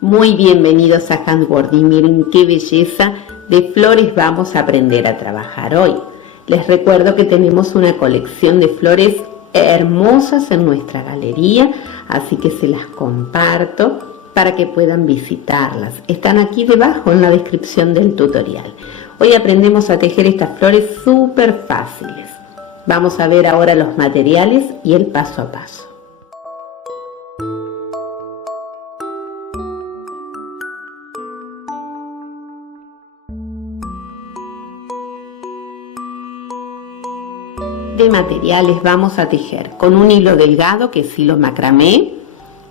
Muy bienvenidos a Handwordy. Miren qué belleza de flores vamos a aprender a trabajar hoy. Les recuerdo que tenemos una colección de flores hermosas en nuestra galería, así que se las comparto para que puedan visitarlas. Están aquí debajo en la descripción del tutorial. Hoy aprendemos a tejer estas flores súper fáciles. Vamos a ver ahora los materiales y el paso a paso. De materiales vamos a tejer con un hilo delgado que es hilo macramé,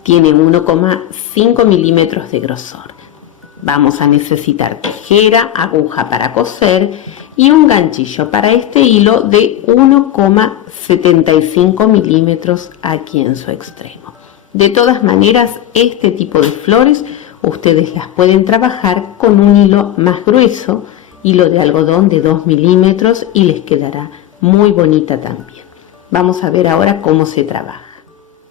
tiene 1,5 milímetros de grosor. Vamos a necesitar tijera, aguja para coser y un ganchillo para este hilo de 1,75 milímetros aquí en su extremo. De todas maneras, este tipo de flores ustedes las pueden trabajar con un hilo más grueso, hilo de algodón de 2 milímetros, y les quedará muy bonita también. Vamos a ver ahora cómo se trabaja.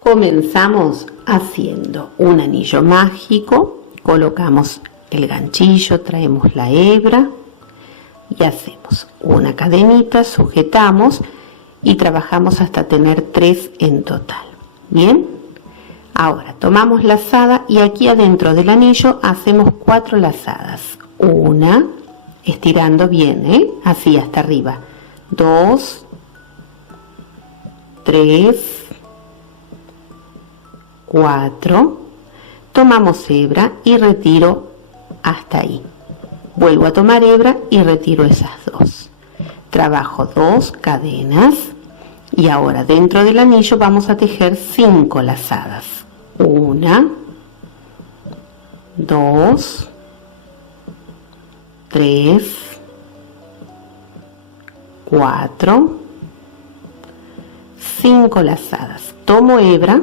Comenzamos haciendo un anillo mágico, colocamos el ganchillo, traemos la hebra y hacemos una cadenita, sujetamos y trabajamos hasta tener 3 en total. Bien, ahora tomamos lazada y aquí adentro del anillo hacemos 4 lazadas. Una, estirando bien, así hasta arriba. 2, 3, 4, tomamos hebra y retiro hasta ahí. Vuelvo a tomar hebra y retiro esas 2. Trabajo 2 cadenas y ahora dentro del anillo vamos a tejer 5 lazadas. 1, 2, 3, 4, 5 lazadas. Tomo hebra,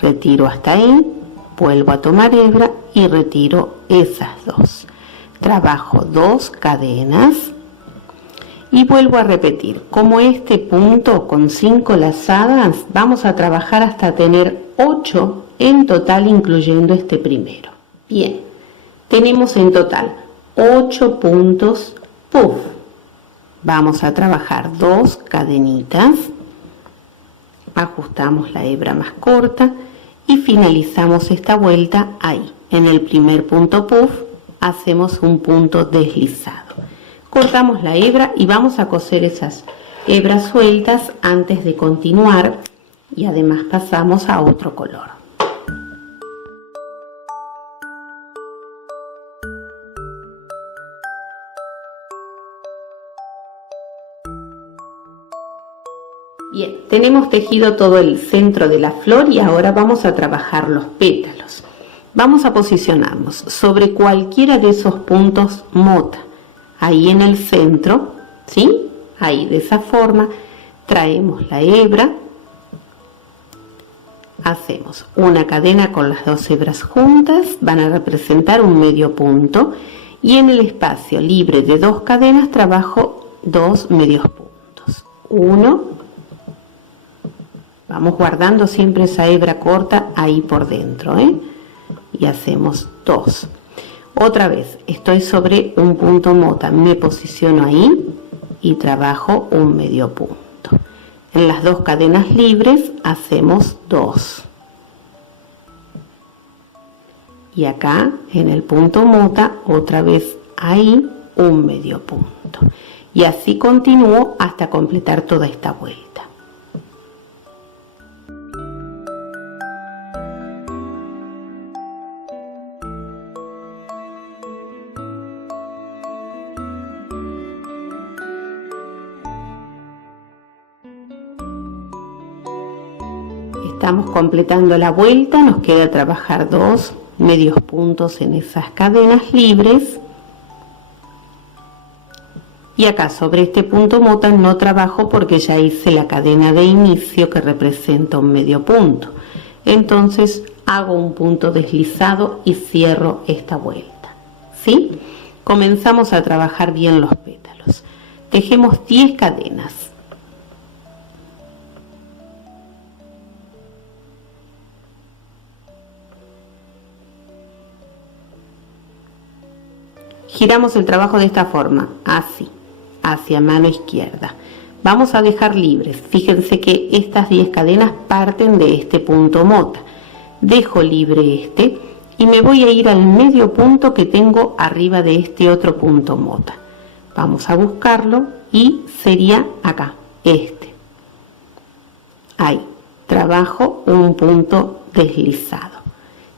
retiro hasta ahí, vuelvo a tomar hebra y retiro esas 2. Trabajo 2 cadenas y vuelvo a repetir. Como este punto con 5 lazadas, vamos a trabajar hasta tener 8 en total, incluyendo este primero. Bien, tenemos en total 8 puntos puff. Vamos a trabajar 2 cadenitas, ajustamos la hebra más corta y finalizamos esta vuelta ahí. En el primer punto puff hacemos un punto deslizado. Cortamos la hebra y vamos a coser esas hebras sueltas antes de continuar, y además pasamos a otro color. Bien, tenemos tejido todo el centro de la flor y ahora vamos a trabajar los pétalos. Vamos a posicionarnos sobre cualquiera de esos puntos mota, ahí en el centro, ¿sí? Ahí, de esa forma, traemos la hebra, hacemos una cadena con las 2 hebras juntas, van a representar un medio punto, y en el espacio libre de 2 cadenas trabajo 2 medios puntos. 1, vamos guardando siempre esa hebra corta ahí por dentro, y hacemos 2. Otra vez, estoy sobre un punto mota, me posiciono ahí y trabajo un medio punto. En las 2 cadenas libres hacemos 2. Y acá en el punto mota, otra vez ahí un medio punto. Y así continúo hasta completar toda esta vuelta. Estamos completando la vuelta, nos queda trabajar 2 medios puntos en esas cadenas libres. Y acá sobre este punto mota no trabajo porque ya hice la cadena de inicio que representa un medio punto. Entonces hago un punto deslizado y cierro esta vuelta. ¿Sí? Comenzamos a trabajar bien los pétalos. Tejemos 10 cadenas. Giramos el trabajo de esta forma, así, hacia mano izquierda. Vamos a dejar libres. Fíjense que estas 10 cadenas parten de este punto mota. Dejo libre este y me voy a ir al medio punto que tengo arriba de este otro punto mota. Vamos a buscarlo y sería acá, este. Ahí, trabajo un punto deslizado.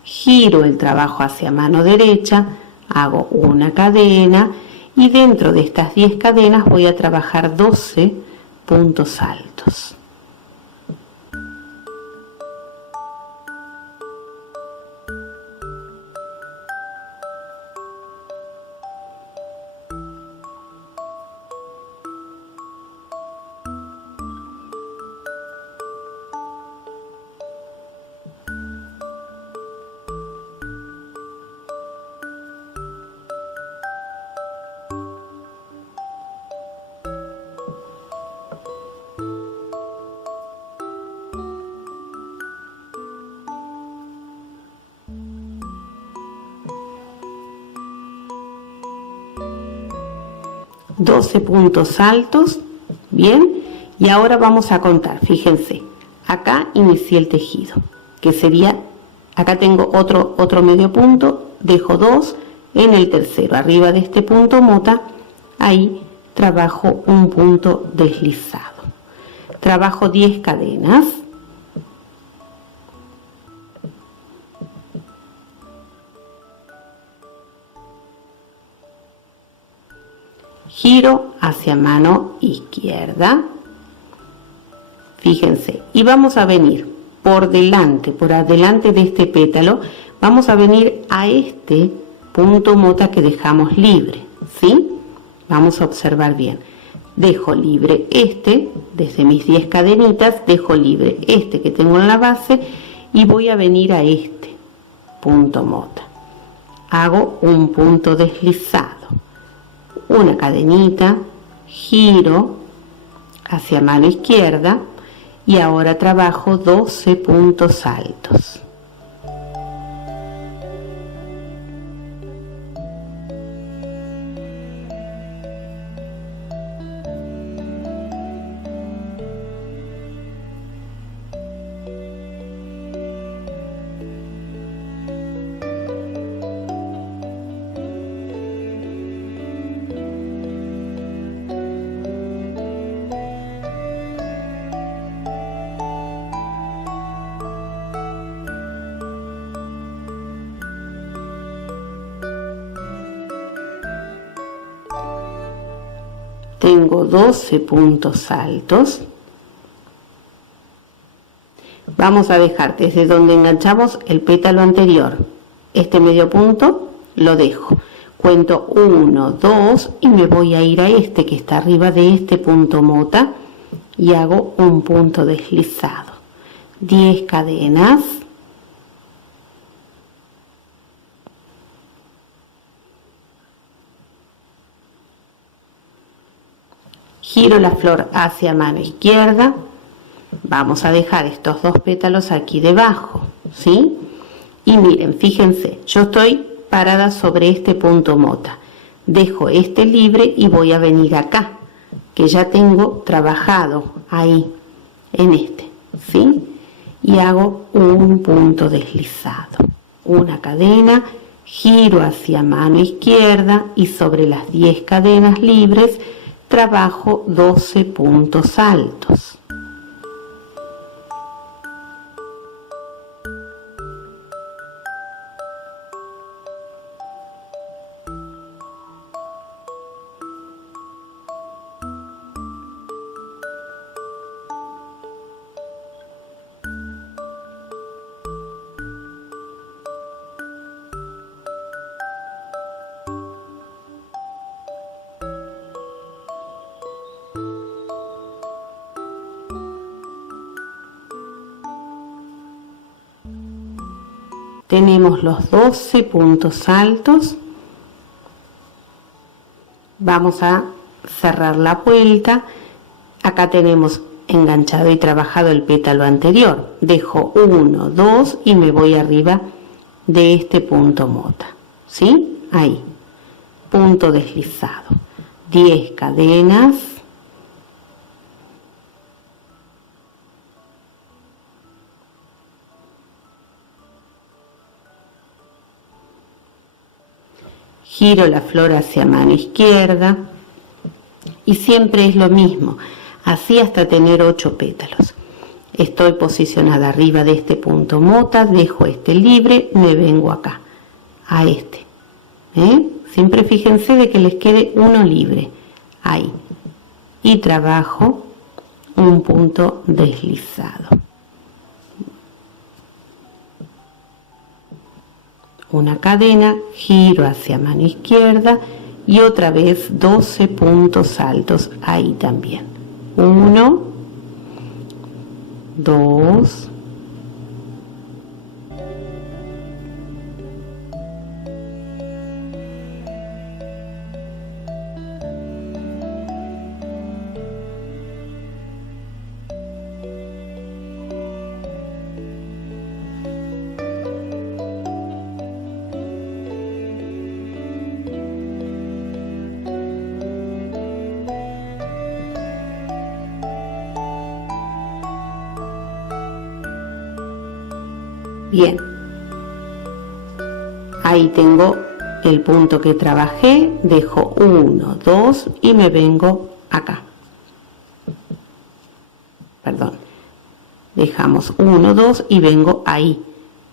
Giro el trabajo hacia mano derecha, hago una cadena y dentro de estas 10 cadenas voy a trabajar 12 puntos altos. $12 puntos altos, bien, y ahora vamos a contar. Fíjense, acá inicié el tejido, que sería, acá tengo otro medio punto, dejo 2 en el tercero, arriba de este punto mota, ahí trabajo un punto deslizado, trabajo 10 cadenas, giro hacia mano izquierda, fíjense, y vamos a venir por adelante de este pétalo, vamos a venir a este punto mota que dejamos libre, ¿sí? Vamos a observar bien, dejo libre este, desde mis 10 cadenitas, dejo libre este que tengo en la base y voy a venir a este punto mota, hago un punto deslizado, una cadenita, giro hacia mano izquierda y ahora trabajo 12 puntos altos. Tengo 12 puntos altos. Vamos a dejar desde donde enganchamos el pétalo anterior. Este medio punto lo dejo. Cuento 1, 2 y me voy a ir a este que está arriba de este punto mota y hago un punto deslizado. 10 cadenas. Giro la flor hacia mano izquierda, vamos a dejar estos 2 pétalos aquí debajo, ¿sí? Y miren, fíjense, yo estoy parada sobre este punto mota, dejo este libre y voy a venir acá, que ya tengo trabajado ahí, en este, ¿sí? Y hago un punto deslizado, una cadena, giro hacia mano izquierda y sobre las 10 cadenas libres, trabajo 12 puntos altos. Tenemos los 12 puntos altos. Vamos a cerrar la vuelta. Acá tenemos enganchado y trabajado el pétalo anterior. Dejo 1, 2 y me voy arriba de este punto mota, ¿sí? Ahí. punto deslizado, 10 cadenas, giro la flor hacia mano izquierda y siempre es lo mismo, así hasta tener 8 pétalos. Estoy posicionada arriba de este punto mota, dejo este libre, me vengo acá, a este. Siempre fíjense de que les quede uno libre, ahí. Y trabajo un punto deslizado. Una cadena, giro hacia mano izquierda y otra vez 12 puntos altos ahí también. 1, 2, bien, ahí tengo el punto que trabajé, dejo 1, 2 y me vengo acá. Perdón, dejamos 1, 2 y vengo ahí,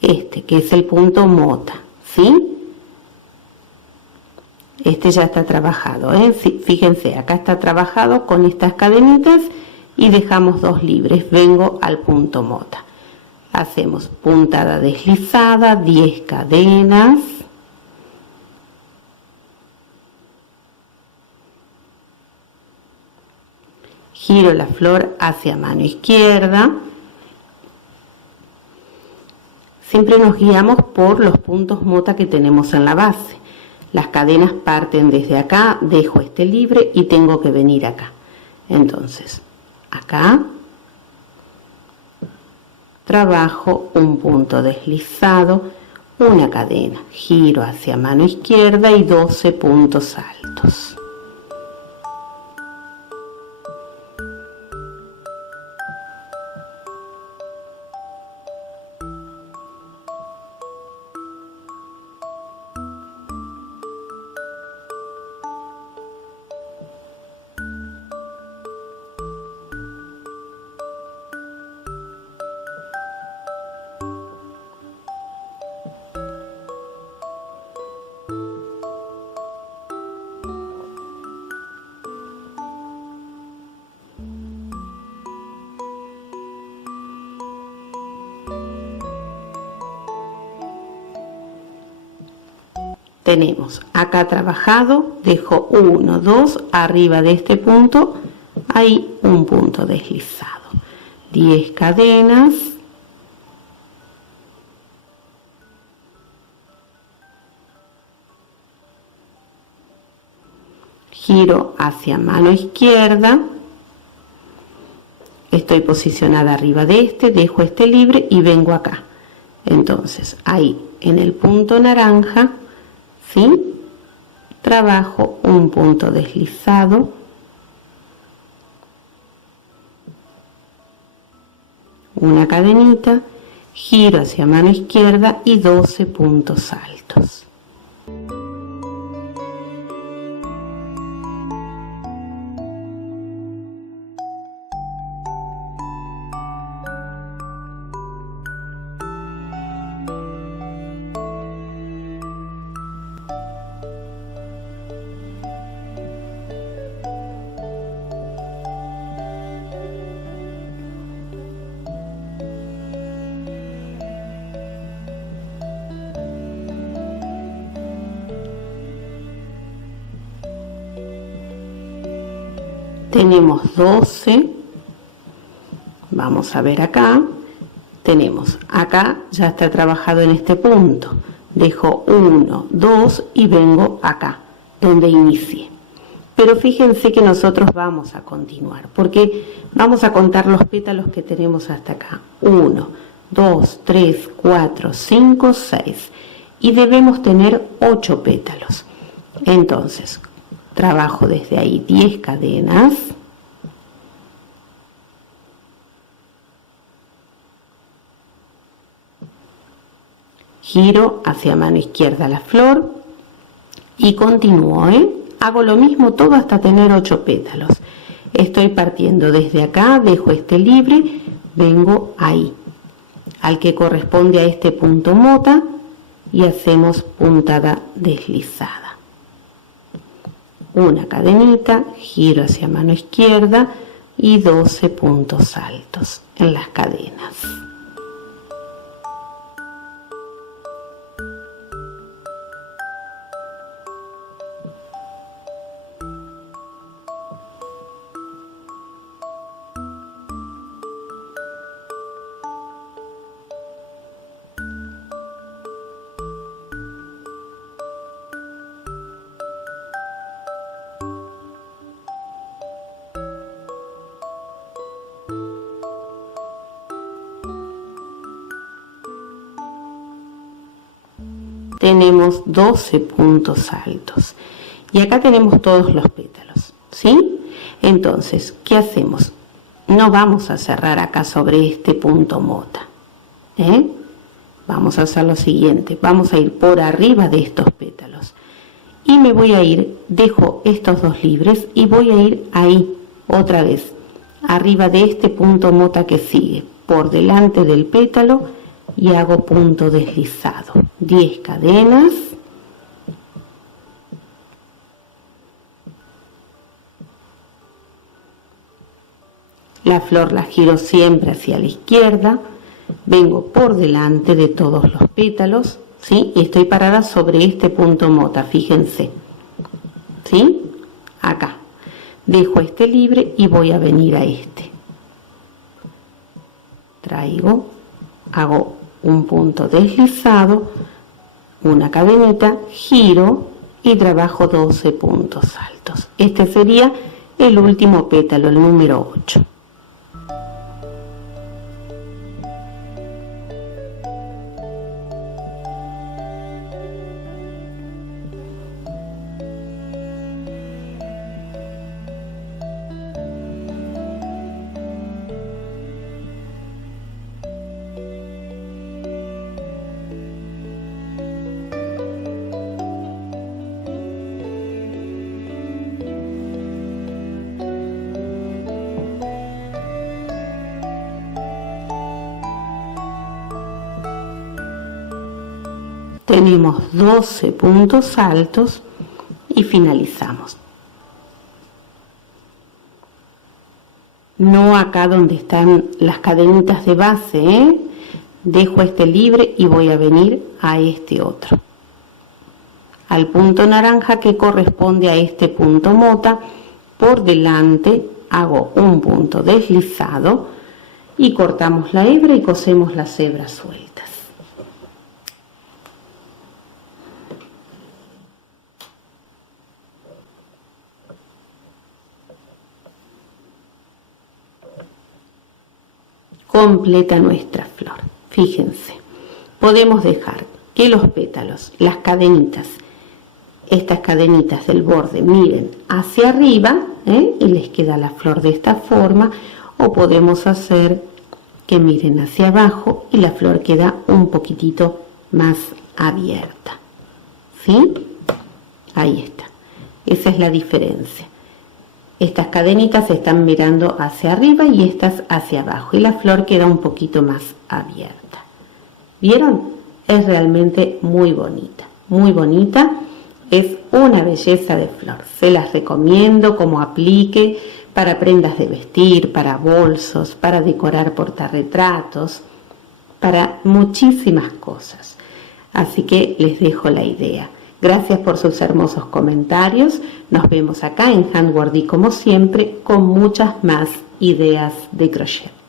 este que es el punto mota, ¿sí? Este ya está trabajado, fíjense, acá está trabajado con estas cadenitas y dejamos 2 libres, vengo al punto mota. Hacemos puntada deslizada, 10 cadenas, giro la flor hacia mano izquierda. Siempre nos guiamos por los puntos mota que tenemos en la base. Las cadenas parten desde acá, dejo este libre y tengo que venir acá. Entonces, acá trabajo un punto deslizado, una cadena, giro hacia mano izquierda y 12 puntos altos. Tenemos acá trabajado, dejo 1, 2, arriba de este punto, hay un punto deslizado, 10 cadenas, giro hacia mano izquierda, estoy posicionada arriba de este, dejo este libre y vengo acá. Entonces ahí en el punto naranja, ¿sí? Trabajo un punto deslizado, una cadenita, giro hacia mano izquierda y 12 puntos altos. Tenemos 12, vamos a ver acá, tenemos acá, ya está trabajado en este punto, dejo 1, 2 y vengo acá, donde inicié. Pero fíjense que nosotros vamos a continuar, porque vamos a contar los pétalos que tenemos hasta acá, 1, 2, 3, 4, 5, 6, y debemos tener 8 pétalos. Entonces, trabajo desde ahí 10 cadenas. Giro hacia mano izquierda la flor y continúo, Hago lo mismo todo hasta tener 8 pétalos. Estoy partiendo desde acá, dejo este libre, vengo ahí, al que corresponde a este punto mota y hacemos puntada deslizada. Una cadenita, giro hacia mano izquierda y 12 puntos altos en las cadenas. Tenemos 12 puntos altos y acá tenemos todos los pétalos, ¿sí? Entonces, ¿qué hacemos? No vamos a cerrar acá sobre este punto mota, Vamos a hacer lo siguiente, vamos a ir por arriba de estos pétalos y me voy a ir, dejo estos dos libres y voy a ir ahí, otra vez, arriba de este punto mota que sigue, por delante del pétalo, y hago punto deslizado, 10 cadenas, la flor la giro siempre hacia la izquierda, vengo por delante de todos los pétalos, ¿sí? Y estoy parada sobre este punto mota, fíjense, ¿sí? Acá, dejo este libre y voy a venir a este, traigo, hago un punto deslizado, una cadenita, giro y trabajo 12 puntos altos. Este sería el último pétalo, el número 8. Tenemos 12 puntos altos y finalizamos. No acá donde están las cadenitas de base, Dejo este libre y voy a venir a este otro. Al punto naranja que corresponde a este punto mota, por delante hago un punto deslizado y cortamos la hebra y cosemos las hebras sueltas. Completa nuestra flor. Fíjense, podemos dejar que los pétalos, las cadenitas, estas cadenitas del borde miren hacia arriba, y les queda la flor de esta forma, o podemos hacer que miren hacia abajo y la flor queda un poquitito más abierta, ¿sí? Ahí está, esa es la diferencia. Estas cadenitas están mirando hacia arriba y estas hacia abajo y la flor queda un poquito más abierta. ¿Vieron? Es realmente muy bonita, muy bonita. Es una belleza de flor. Se las recomiendo como aplique para prendas de vestir, para bolsos, para decorar portarretratos, para muchísimas cosas. Así que les dejo la idea. Gracias por sus hermosos comentarios. Nos vemos acá en Handwordy como siempre con muchas más ideas de crochet.